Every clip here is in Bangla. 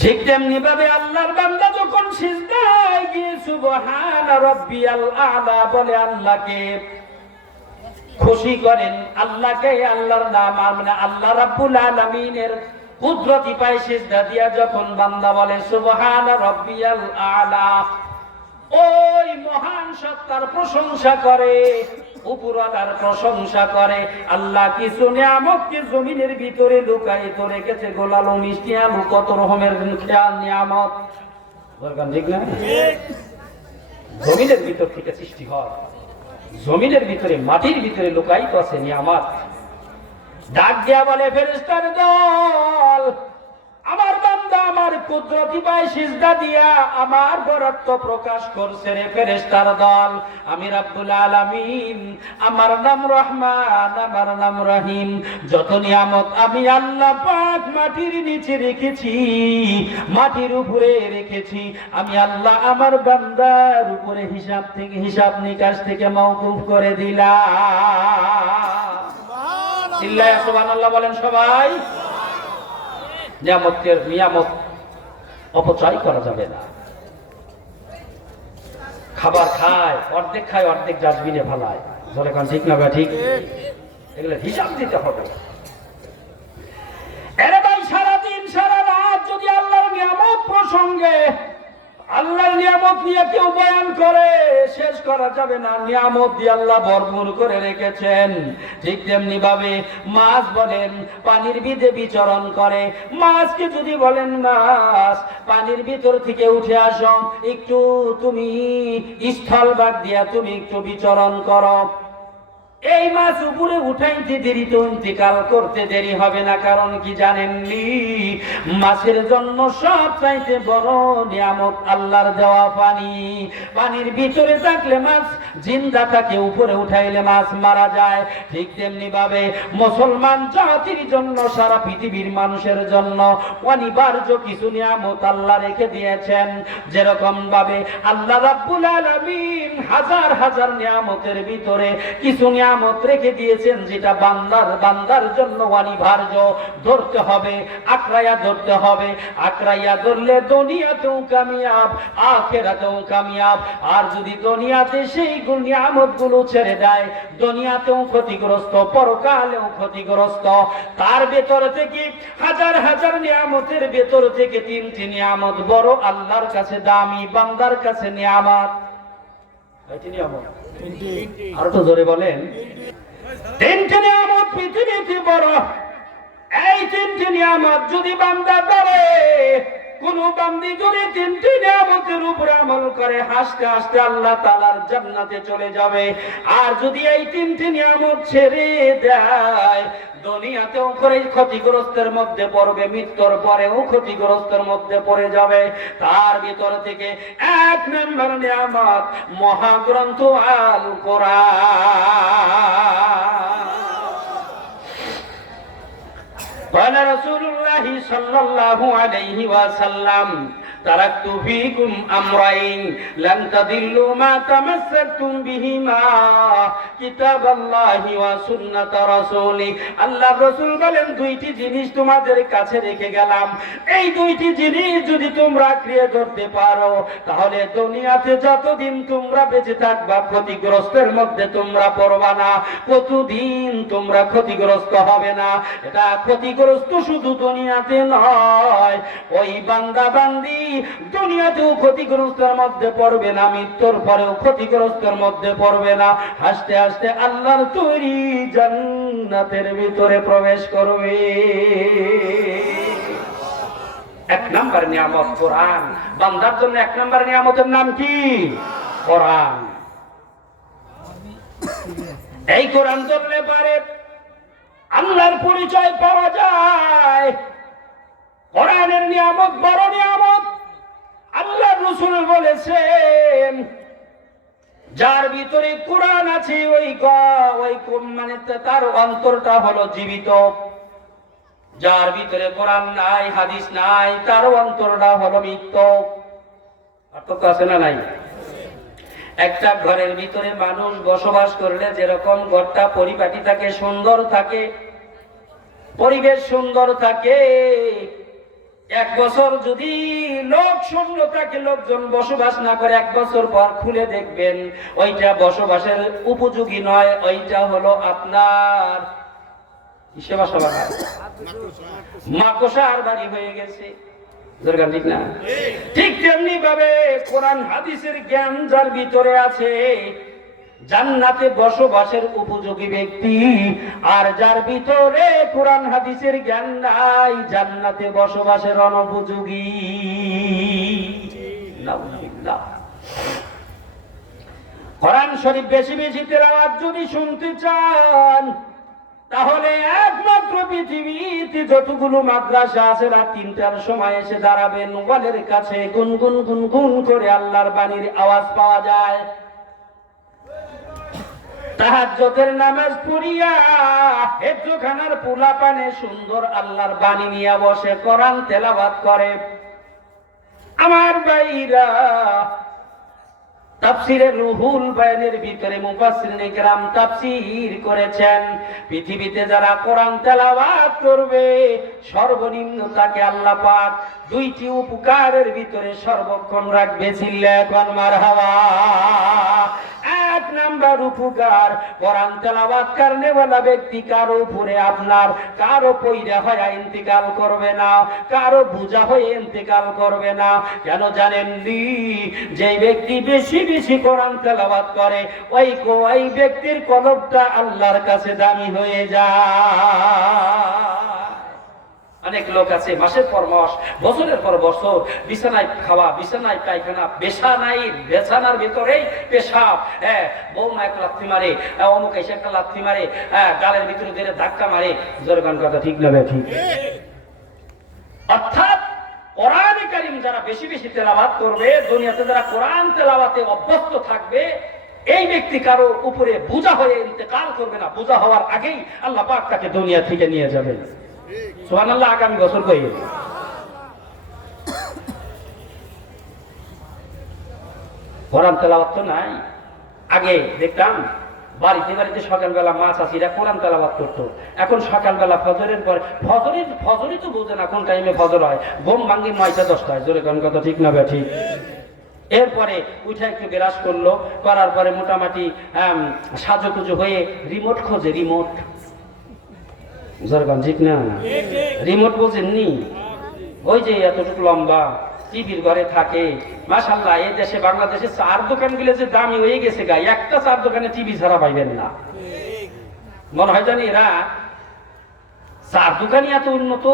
ঠিক তেমনি ভাবে আল্লাহর বান্দা যখন সিজদায় গিয়ে সুবহানা রাব্বিয়াল আ'লা বলে আল্লাহকে খুশি করেন, আল্লাহকে আল্লাহর নাম মানে আল্লাহ রাব্বুল আলামিনের কুদরতি পায় সিজদা দিয়া যখন বান্দা বলে সুবহানা রাব্বিয়াল আ'লা, ওই মহান সত্তার প্রশংসা করে, উপরওয়ালার প্রশংসা করে। আল্লাহ কিছু নিয়ামতকে জমিনের ভিতরে লুকায়িত রেখেছে, গোলালো মিষ্টি আলু কত রকমের নিয়ামত, ঠিক না? জমিনের ভিতর থেকে সৃষ্টি হয়, জমিনের ভিতরে মাটির ভিতরে লুকায়িত আছে নিয়ামত। ডাক দিয়া বলে ফেরেশতার দল, আমার বান্দা আমার কুদরতি পায় সিজদা দিয়া আমার বরত্ব প্রকাশ করছে রে ফেরেশতার দল। আমি রাব্বুল আলামিন, আমার নাম রহমান, আমার নাম রহিম। যত নিয়ামত আমি আল্লাহ পাক মাটির নিচে রেখেছি, মাটির উপরে রেখেছি, আমি আল্লাহ আমার বান্দার উপরে হিসাব নিকাশ থেকে মওকুফ করে দিলাম। ইল্লাহ সুবহানাল্লাহ বলেন সবাই। নিয়ামত অপচয় করা যাবে না। খাবার খায়, অর্ধেক খায়, অর্ধেক ডাস্টবিনে ফেলায়, ধরে কারণ ঠিক না বা ঠিক, এগুলো হিসাব দিতে হবে। এরে ভাই, সারাদিন সারা রাত যদি আল্লাহর নিয়ামত প্রসঙ্গে, আল্লাহর নিয়ামত নিয়ে কেউ বয়ান করে, শেষ করা যাবে না। নিয়ামত দিয়ে আল্লাহ ভরপুর করে রেখেছেন। ঠিক তেমনি ভাবে মাছ বলেন পানির ভিতরে বিচরণ করে, মাছকে যদি বলেন মাছ পানির ভিতর থেকে উঠে আসো, একটু তুমি স্থলভাগ দিয়া তুমি একটু বিচরণ করো, এই মাছ উপরে উঠাইতে দেরি তো ইন্তিকাল করতে দেরি হবে না। কারণ কি জানেননি? মাছের জন্য সব চাইতে বড় নিয়ামত আল্লাহর দেওয়া পানি। পানির ভিতরে থাকলে মাছ জিন্দা থাকে, উপরে উঠাইলে মাছ মারা যায়। ঠিক তেমনি ভাবে মুসলমান জাতির জন্য, সারা পৃথিবীর মানুষের জন্য অনিবার্য কিছু নিয়ামত আল্লাহ রেখে দিয়েছেন। যেরকম ভাবে আল্লাহ রাব্বুল আলামিন হাজার হাজার নিয়ামতের ভিতরে কিছু নিয়ামত রেখে দিয়েছেন, যেটা বান্দার জন্য অনিবার্য, ধরতে হবে, আঁকড়াইয়া ধরতে হবে। আঁকড়াইয়া ধরলে দুনিয়াতেও কামিয়াব, আখিরাতেও কামিয়াব। আর যদি দুনিয়াতে সেই নিয়ামত গুলো ছেড়ে দেয়, দুনিয়াতেও ক্ষতিগ্রস্ত, পরকালেও ক্ষতিগ্রস্ত। তার ভেতর থেকে হাজার হাজার নিয়ামতের ভেতর থেকে তিনটি নিয়ামত বড় আল্লাহর কাছে দামি, বান্দার কাছে নিয়ামত। আর তো জোরে বলেন, তিনটি নিয়ামত পৃথিবীতে বড়। এই তিনটি নিয়ামত যদি বান্দা করে, কোন বান্দি যদি তিনটি নিয়ামতের উপরে আমল করে, হাসতে হাসতে আল্লাহ তাআলার জান্নাতে চলে যাবে। আর যদি এই তিনটি নিয়ামত ছেড়ে দেয়, দুনিয়াতেও করে ক্ষতিগ্রস্তের মধ্যে পড়বে, মৃত্যুর পরেও ক্ষতিগ্রস্তের মধ্যে পড়ে যাবে। তার ভিতর থেকে এক নম্বর নিয়ামত মহাগ্রন্থ আল কোরআন। قال رسول الله صلى الله عليه وسلم تركت فيكم أمرين لن تضلوا ما تمسكتم بهما كتاب الله وسنة رسوله। আল্লাহর রাসূল বলেন, দুইটি জিনিস তোমাদের কাছে রেখে গেলাম, এই দুইটি জিনিস যদি তোমরা আঁকড়িয়ে ধরতে পারো, তাহলে দুনিয়াতে যতদিন তোমরা বেঁচে থাকবা ক্ষতিগ্রস্তের মধ্যে তোমরা পড়বা না, কতদিন তোমরা ক্ষতিগ্রস্ত হবে না। এটা ক্ষতিগ্রস্ত শুধু দুনিয়াতে নয়, ওই বান্দা বান্দি দুনিয়াতেও ক্ষতিগ্রস্তের মধ্যে পড়বে না, মৃত্যুর পরেও ক্ষতিগ্রস্তের মধ্যে পড়বে না। হাসতে হাসতে আল্লাহর তৈরি জান্নাতের ভিতরে প্রবেশ করবে। এক নাম্বার নিয়ামত কোরআন। বান্দার জন্য এক নাম্বার নিয়ামতের নাম কি? কোরআন। এই কোরআন ধরলে পারে আল্লাহর পরিচয় পাওয়া যায়। কোরআনের নিয়ামত বড় নিয়ামত। আল্লাহ রাসূল বলেছেন, যার ভিতরে কোরআন আছে ওই মানে তার অন্তরটা হলো জীবিত। যার ভিতরে কোরআন নাই, হাদিস নাই, তার অন্তরটা হলো মৃত। পার্থক্য আছে না নাই? একটা ঘরের ভিতরে মানুষ বসবাস করলে যেরকম ঘরটা পরিপাটি থাকে, সুন্দর থাকে, পরিবেশ সুন্দর থাকে, এক বছর যদি লোক শূন্য থাকে, লোকজন বসবাস না করে, এক বছর পর খুলে দেখবেন ওইটা বসবাসের উপযোগী নয়, ওইটা হলো আপনার মাকড়সার বাড়ি হয়ে গেছে। ঠিক না? ঠিক তেমনি ভাবে কোরআন হাদিসের জ্ঞান যার ভিতরে আছে, জান্নাতে বসবাসের উপযোগী ব্যক্তি, আর যার ভিতরে কোরআন হাদিসের জ্ঞান নাই, জান্নাতে বসবাসের অনুপযোগী। কোরআন শরীফ বেশি বেশি তেলাওয়াত যদি শুনতে চান, তাহলে একমাত্র পৃথিবীতে যতগুলো মাদ্রাসা আছে রাত ৩টার সময় এসে দাঁড়াবেন, ওয়ালের কাছে গুনগুন গুনগুন করে আল্লাহর বাণীর আওয়াজ পাওয়া যায়। তাহাজ্জুদের নামাজ পড়িয়া হেফজখানার পোলাপানে সুন্দর আল্লাহর বাণী নিয়ে বসে কোরআন তেলাওয়াত করে। আমার ভাইরা, তাফসীরের রুহুল বায়ানের ভিতরে মুফাসসিরিনে কেরাম তাফসীর করেছেন, পৃথিবীতে যারা কোরআন তেলাওয়াত করবে সর্বনিম্ন তাকে আল্লাহ পাক দুইটি উপকারের ভিতরে সর্বক্ষণ রাখবে। চিল্লায় মারহাবা। এক নাম্বার উপকার, কোরআন তেলাওয়াত করনেওয়ালা ব্যক্তি কারো উপরে আপনার কারো পয়রা হয়ে ইন্তেকাল করবে না, কারো বোঝা হয়ে ইন্তেকাল করবে না। কেন জানেন নি? যে ব্যক্তি বেশি বেশি কোরআন তেলাওয়াত করে ওই ব্যক্তির কলবটা আল্লাহর কাছে দামি হয়ে যায়। অনেক লোক আছে মাসের পর মাস, বছরের পর বছর বিছানায় খাওয়া, বিছানায় পায়খানা, বেছানার ভিতরেই পেশাব, বউ মা একটা লাথি মারে, অমুক এসে একটা লাথি মারে, গালের ভিতরে দিয়ে ধাক্কা মারে। জোরগান কথা ঠিক না? ঠিক। অর্থাৎ কোরআনে কারীম যারা বেশি বেশি তেলাওয়াত করবে, দুনিয়াতে যারা কোরআন তেলাওয়াতে অভ্যস্ত থাকবে, এই ব্যক্তি কারো উপরে বোঝা হয়ে ইন্তেকাল করবে না। বোঝা হওয়ার আগেই আল্লাহ পাক তাকে দুনিয়া থেকে নিয়ে যাবেন। সুবহানাল্লাহ। আগামী বছর কই কোরআন তেলাওয়াত তো নাই। আগে দেখতাম বাড়িতে বাড়িতে সকালবেলা মা চাষিরা কোরআন তেলাওয়াত করতো। এখন সকালবেলা ফজরের পরে, ফজরই তো বোঝে না কোন টাইমে ফজর হয়, ঘুম ভাঙ্গি 9টা 10টায়। জোরে কোন কথা ঠিক না? ঠিক। এরপরে উঠে একটু বিরাজ করলো, করার পরে মোটামুটি সাজুকুজু হয়ে রিমোট খোঁজে। রিমোট ঠিক না? রিমোট বোঝেননি? ওই যে এতটুকু লম্বা টিভির ঘরে থাকে। মাশাআল্লাহ, এই দেশে বাংলাদেশে চার দোকানগুলো যে দামি হয়ে গেছে, গায়ে একটা চার দোকানে টিভি ছাড়া পাইবেন না। মনে হয় জানি এরা চার দোকানে এত উন্নত।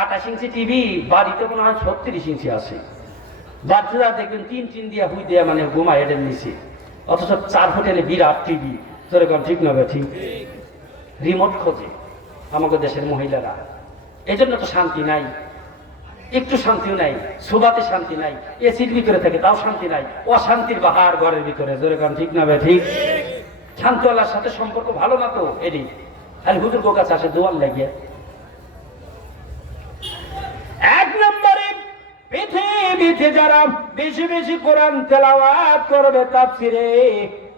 28 ইঞ্চি টিভি, বাড়িতে মনে হয় 36 ইঞ্চি আছে। বাচ্চারা দেখবেন তিন দিয়া হুই দেয়া মানে ঘুমায় এদের নিচে, অথচ 4 হোটেলে বিরাট টিভি। যেরকম ঠিক না? ঠিক। রিমোট খোঁজে আমাদের দেশের মহিলারা। এই জন্য তো শান্তি নাই, একটু শান্তিও নাই। সোবাতে শান্তি নাই, এসির ভিতরে থাকে তাও শান্তি নাই। অশান্তির বাহার ঘরের ভিতরে। যেরকম ঠিক না? ঠিক। শান্তিওয়ালার সাথে সম্পর্ক ভালো না তো এরই, খালি হুজুর গো কাছে আসে দোয়ার লাগিয়ে। এক নম্বরে পৃথিবীতে যারা বেশি বেশি কোরআন তেলাওয়াত করবে,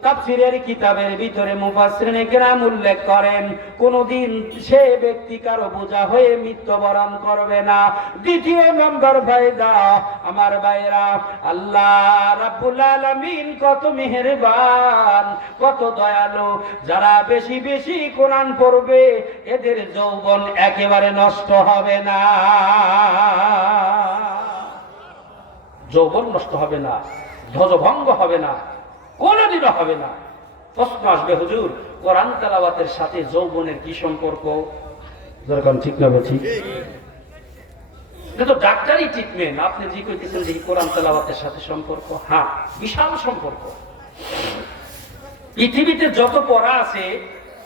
তাফসীরের কিতাবের ভিতরে মুফাসসিরিনে কেরাম উল্লেখ করেন, কোনদিন সে ব্যক্তি কারো বোঝা হয়ে মৃত্যুবরণ করবে না। দ্বিতীয় নম্বর ফায়দা, আমার ভাইরা, আল্লাহ রাব্বুল আলামিন কত মেহেরবান, কত দয়ালু। যারা বেশি বেশি কোরআন পড়বে এদের যৌবন একেবারে নষ্ট হবে না। যৌবন নষ্ট হবে না, ধ্বজভঙ্গ হবে না, কোনদিনও হবে না। প্রশ্ন আসবে, হুজুর কোরআন তেলাওয়াতের সাথে যৌবনের কি সম্পর্ক? যেরকম ঠিক না? ঠিক। কিন্তু ডাক্তারি ট্রিটমেন্ট, আপনি যে কইতেছেন যে কোরআন তেলাওয়াতের সাথে সম্পর্ক, হ্যাঁ বিশাল সম্পর্ক। পৃথিবীতে যত পড়া আছে,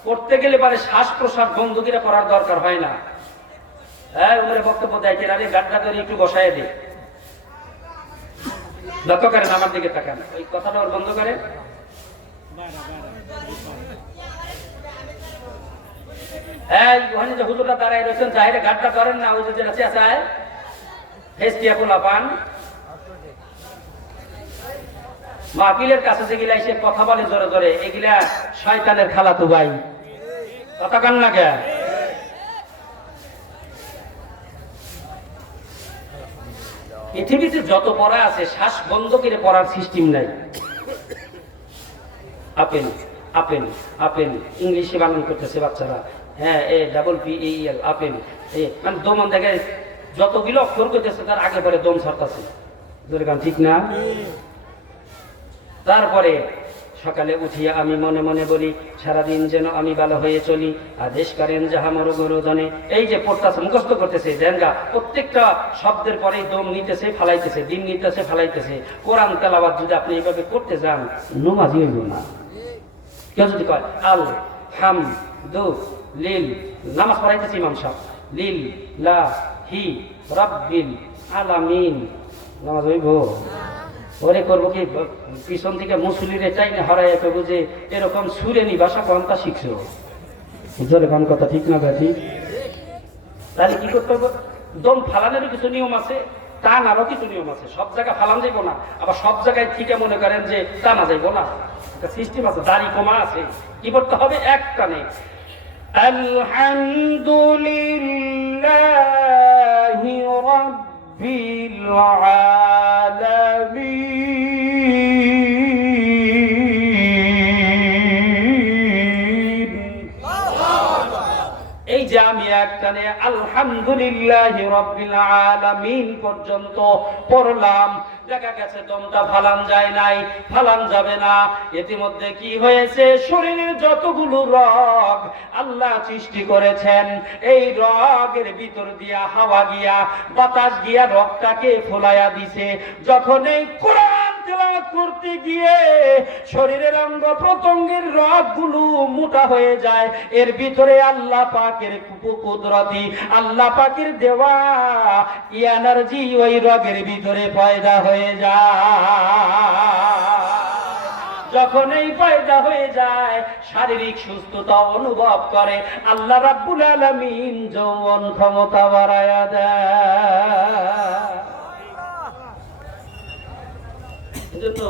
করতে গেলে পারে শ্বাস প্রশ্বাস বন্ধ করে পড়ার দরকার হয় না। উমরে বক্তব্য দেয় যে আরে গাড্ডা করে একটু বসায় দে, লক্ষ্য করেন আমার দিকে তাকান, ওই কথাটা ওর বন্ধ করেন। ওখানে যে হুজুররা দাঁড়ায় রয়েছেন, চাহিদা গাড্ডা করেন না, ওই যে যেটা চেঁচায় হেস্টিয়া পোলা পান মাহফিলের কাছে যেগুলা এসে কথা বলে জোরে জোরে, এগুলা শয়তানের খালাতো ভাই। কথা কান না কে? পৃথিবীতে যত পড়া আছে শ্বাস বন্ধ করে পড়ার সিস্টেম নাই। আপেল আপেল আপেল ইংলিশে বানান করতেছে বাচ্চারা, হ্যাঁ এ double P A L apple, মানে দমন দেখে যতগুলো অক্ষর করতেছে তার আগে পরে দম ছাড়তেছে, ঠিক না? তারপরে সকালে উঠিয়া আমি মনে মনে বলি সারাদিন যেন আমি ভালো হয়ে চলি, আদেশ করেন যাহা মর গরুদনে। এই যে পড়তেছে মুখস্থ করতেছে দেনগা, প্রত্যেকটা শব্দের পরে দম নিতেছে ফালাইতেছে, দিন নিতেছে ফালাইতেছে। কোরআন তেলাওয়াত যদি আপনি এইভাবে করতে যান নমাজি হইল না। কেউ যদি কয় আল হাম দু লিল, নামাজ পড়াইতেছে ইমাম সাহেব, লিল লা হি রাব্বিল আলামিন, নামাজ হইব? ওরে করবো কি পিছন থেকে মুসলিরে চাইনে হারাই বুঝে এরকম সুরেনি ভাষা কোনটা শিখছো? বুঝলে কোন কথা ঠিক না ব্যাঠি? তাহলে কি করতে হবে? দম ফালানোরও কিছু নিয়ম আছে, টান আরো কিছু নিয়ম আছে। সব জায়গায় ফালান যাইব না, আবার সব জায়গায় থেকে মনে করেন যে টানা যাইব না, একটা সিস্টেম আছে, দাড়ি কমা আছে। কি করতে হবে? এক টানে আলহামদুলিল্লাহি রাব্বিল আলামিন। এই যে আমি একটানে আলহামদুলিল্লাহি রাব্বিল আলামিন পর্যন্ত পড়লাম, দেখা গেছে দমটা ফালান যায় নাই, ফালান যাবে না। ইতিমধ্যে কি হয়েছে? শরীরের যতগুলো রগ আল্লাহ সৃষ্টি করেছেন, এই রগের ভিতর দিয়া হাওয়া গিয়া বাতাস গিয়া রগটাকে ফোলাইয়া দিছে। যখন এই কোরআন তেলাওয়াত করতে গিয়ে শরীরের অঙ্গ প্রত্যঙ্গের রগগুলো মোটা হয়ে যায়, এর ভিতরে আল্লাহ পাকের কুদরতি, আল্লাহ পাকের দেওয়া এনার্জি ওই রগের ভিতরে পয়দা হয়ে যায়। যখন এই পয়দা হয়ে যায় শারীরিক সুস্থতা অনুভব করে, আল্লাহ রাব্বুল আলামিন যৌবন ক্ষমতা বাড়ায়া দেয়। এজন্য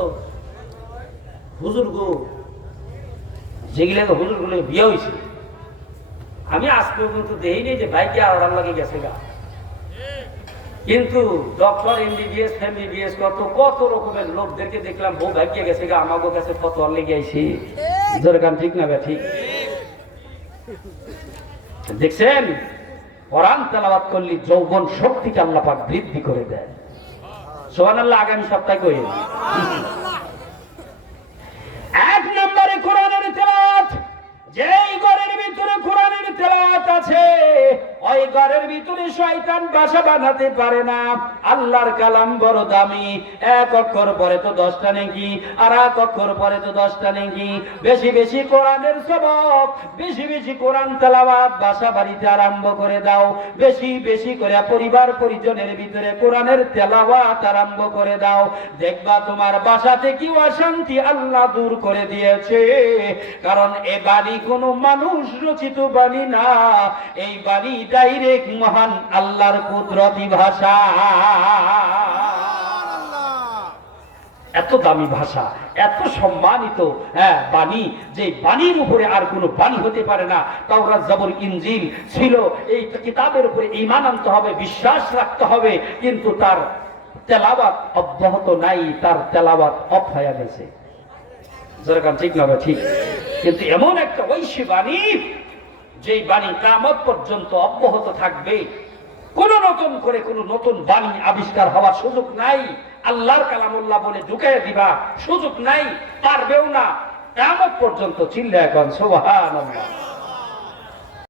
হুজুরগো যেগুলো হুজুরগুলো বিয়ে হয়েছে, আমি আজ পর্যন্ত দেখিনি যে ভাইকে আড়াল লাগে গেছে গা, কিন্তু ডক্টর এমবিবিএস এমবিবিএস কত রকমের লোকদেরকে দেখলাম বউ ভাগ্যে গেছে গা, আমাকে কাছে কত লেগে আইছি। যেরকম ঠিক না? ঠিক দেখছেন? কোরআন তেলাওয়াত করলে যৌবন শক্তিকে আল্লাহ পাক বৃদ্ধি করে দেয়। সুবহানাল্লাহ। আগামী সপ্তাহে কই এক নম্বরে কোরআনের তেলাওয়াত। যেই ঘরের ভিতরে কোরআনের তেলাওয়াত আছে ওই ঘরের ভিতরে শয়তান বাসা বানাতে পারে না। আল্লাহর কালাম বড় দামি, এক অক্ষর পরে তো 10টা নেকি, আর এক অক্ষর পরে তো 10টা নেকি। বেশি বেশি কোরআনের সবক, বেশি বেশি কোরআন তেলাওয়াত বাসা বাড়িতে আরম্ভ করে দাও। বেশি বেশি করে পরিবার পরিজনের ভিতরে কোরআনের তেলাওয়াত আরম্ভ করে দাও। দেখবা তোমার বাসা থেকে অশান্তি আল্লাহ দূর করে দিয়েছে। কারণ এ বাণী কোনো মানুষ রচিত বাণী না, এই বাণী ডাইরেক্ট মহান আল্লাহর কুদরতি ভাষা। এত দামি ভাষা, এত সম্মানিত বাণী, যে বাণীর উপরে আর কোনো বাণী হতে পারে না। তাওরাত জাবুর ইনজিল ছিল, এই কিতাবের উপরে ঈমান আনতে হবে, বিশ্বাস রাখতে হবে, কিন্তু তার তেলাওয়াত অব্যাহত নাই, তার তেলাওয়াত অফ হয়ে গেছে। যেরকম ঠিক না? ঠিক। কিন্তু এমন একটা ঐশী বাণী, যেই বাণী কিয়ামত পর্যন্ত অব্যাহত থাকবে। কোন নতুন করে কোন নতুন বাণী আবিষ্কার হওয়ার সুযোগ নাই। আল্লাহর কালামুল্লাহ বলে ঢুকাইয়া দিবা সুযোগ নাই, পারবেও না কিয়ামত পর্যন্ত। চিল্লা এখন সুবহানাল্লাহ।